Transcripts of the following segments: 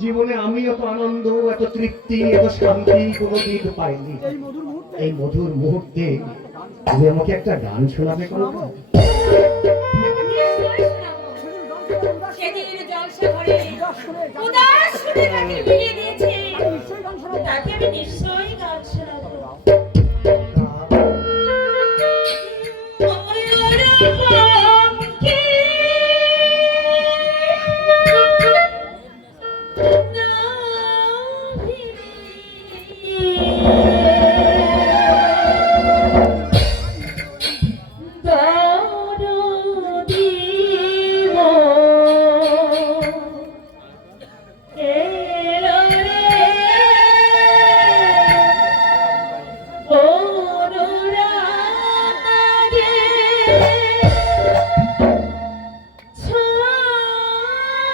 জীবনে আমি এত আনন্দ এত তৃপ্তি এত শান্তি কোনোদিন পাইনি। এই মধুর মুহূর্তে। এই তুমি আমাকে একটা গান শোনাবে ঘরে উদাস সুরে তাকে মিলিয়ে দিয়েছে। তাকে আমি নিশ্চয়ই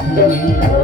Oh,